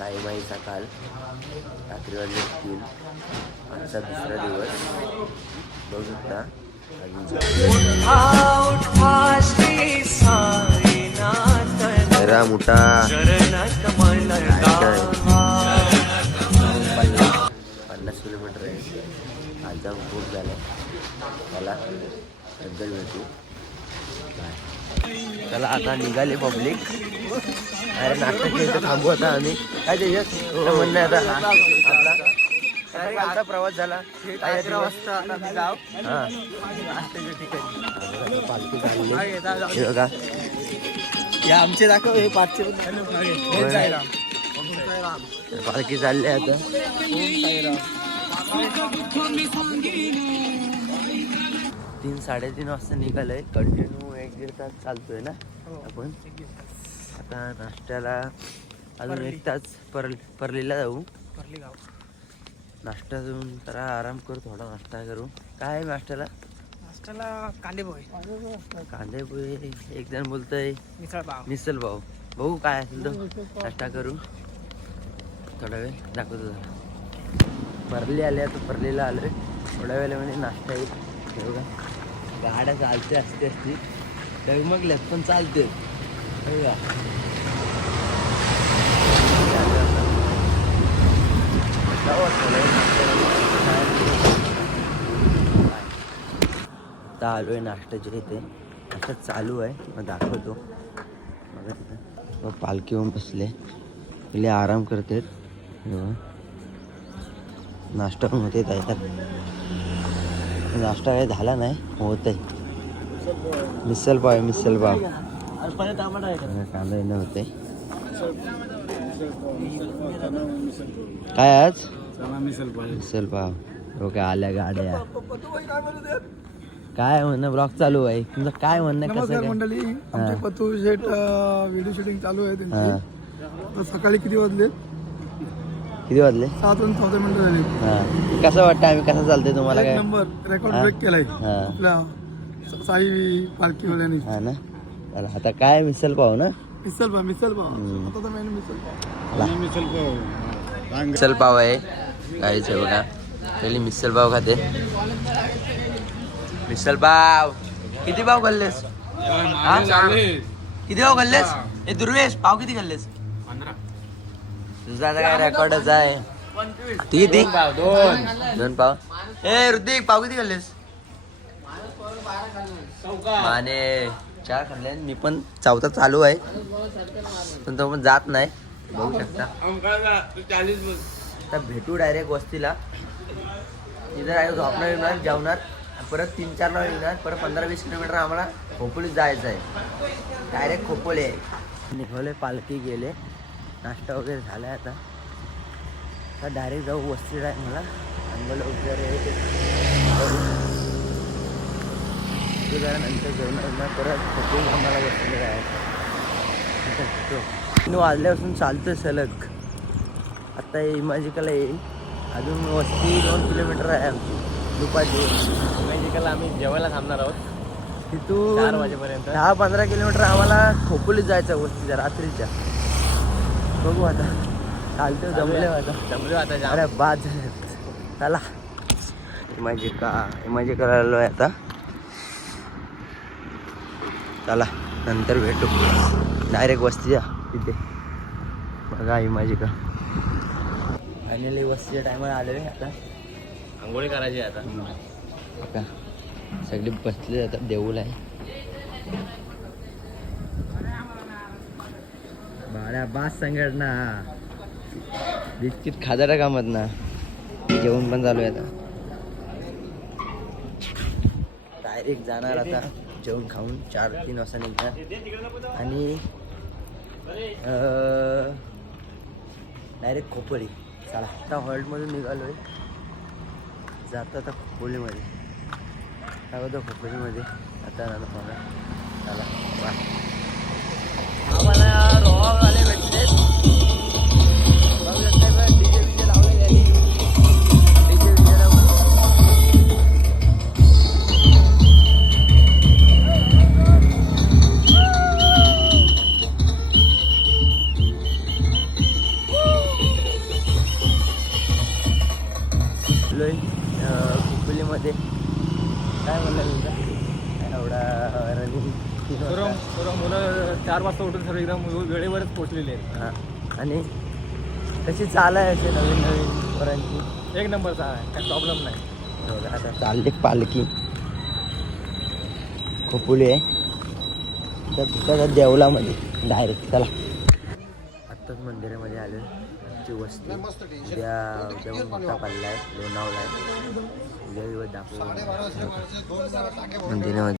साईमाईचा काल रात्री वाजले 3. आजचा दुसरा दिवस बघू शकता. जरा मोठा 50 किलोमीटर आहे. आज जाऊन खूप झालं. त्याला नंतर भेटू. चला आता निघाले पब्लिक. अरे नाश्ता केलं थांबू आता आम्ही. काय त्याच्यात म्हणणं आहे आता आपला आमचा प्रवास झाला. 11 वाजता आम्ही जाऊ. हां नाश्त्याच्या ठिकाणी पालखी चालली हे बघा. या आमचे दाखव हे पाचशे पालखी चालली आता. 3-3:30 वाजता निघालोय. कंटिन्यू 1-1.5 तास चालतोय ना आपण. आता नाश्त्याला अजून 1 तास परलीला जाऊ. नाश्ता देऊन जरा आराम करू. थोडा नाश्ता करू. काय आहे नाश्त्याला? कांदे पोहे. एक जण बोलतोय मिसल पाव. बघू काय असेल तर नाश्ता करू. थोडा वेळ दाखवतो जरा. परली आले आता परलीला आलोय. थोड्या वेळेमध्ये नाश्ता येईल. हे बघा गाड्या चालते असते डगमगल्यात पण चालते. आता आलोय नाश्त्याच्या इथे. आता चालू आहे मग दाखवतो. मग पालखी होऊन बसले. पहिले आराम करतात. नाश्ता पण होते त्याच्यात. नाश्ता काही झाला नाही होत आहे. मिसल पाव आहे. मिसल पाव कांदा येणं होते. काय आज मिसल पाव. ओके आल्या गाड्या. काय म्हणणं ब्लॉग चालू आहे तुमचं? काय म्हणणं कसं मंडळी? आमचे पतू शेट व्हिडिओ शूटिंग चालू आहे त्यांची. सकाळी किती वाजले? 7:14 मिनिटं झाली. कसं वाटतं आम्ही कसं चालतंय तुम्हाला? काय नंबर रेकॉर्ड ब्रेक केलाय आपल्या साई पालखीवाल्यांनी. हा ना. आता काय मिसल पाव ना. मिसल पाव आता तर मेन मिसल पाव आहे. काहीच बघा पहिली मिसल पाव खाते. मिसल पाव किती पाव खाल्लेस? किती पाव खाल्लेस? हे दुर्वेश पाव किती खाल्लेस? 15. तुझा आता काय रेकॉर्डच आहे. किती? 2 पाव. ए ऋतिक पाव किती खाल्लेस? माने 4 खाल्ले. मी पण 4था चालू आहे पण तो पण जात नाही. बघू शकता. आता भेटू डायरेक्ट वस्तीला. इथं डायरेक्ट झोपणार येणार जेवणार परत 3-4 ला येणार. परत 15-20 किलोमीटर आम्हाला खोपोलीत जायचं आहे. डायरेक्ट खोपोली आहे. निघाले पालखी गेले. नाश्ता वगैरे झाला आहे. आता डायरेक्ट जाऊ वस्तीला आहे. मला अंगल वगैरे जरा नंतर जेवणार परत खोपोली आम्हाला वस्तीला जायचं. 3 वाजल्यापासून चालतोय सलग. आता इमॅजिकला येईल. अजून वस्ती 2 किलोमीटर आहे आमची. दुपारची इमॅजिकला आम्ही जेवायला थांबणार आहोत. तिथून 4 वाजेपर्यंत 10-15 किलोमीटर आम्हाला खोपोलीत जायचं वस्तीच्या रात्रीच्या. बघू आता चालतो. जमले आता अरे बाद झाले. चला इमॅजिकला आलो आहे आता. चला नंतर भेटू डायरेक्ट वस्तीच्या तिथे. बघा इमॅजिका फायनली वस्तीच्या टायमाला आलो आहे. आता आंघोळी करायची आता. सगळे बसले जातात. देऊळ आहे. बाळा बास संघटना बिस्किट खाजारा कामत ना. जेवण पण चालू आहे आता. डायरेक्ट जाणार आता जेवण खाऊन. 4-3 वाजता निघणार आणि डायरेक्ट खोपोली. चला आता हॉल्टमधून निघालो आहे. जातो आता खोपोलीमध्ये. काय होतं खोपोलीमध्ये आता चला बाय. आम्हाला रोहावाले भेटले. डीजे लावले गेली. आलोय खोपोलीमध्ये. काय म्हणलं तुमचा एवढा रनिंग? मुलं 4 वाजता उठून सर्व एकदम वेळेवरच पोहोचलेले आहेत. हां, आणि कशी चाल आहे असे नवीन नवीन पोरांची? एक नंबरचा आहे, काय प्रॉब्लेम नाही. बघा आता चालली पालखी खोपोली आहे त्या देवलामध्ये डायरेक्ट. चला आत्ताच मंदिरामध्ये आलो. आजची वस्ती उद्या मोठा पाल्ला आहे, लोणावळा आहे. उद्या दाखवू मंदिरामध्ये.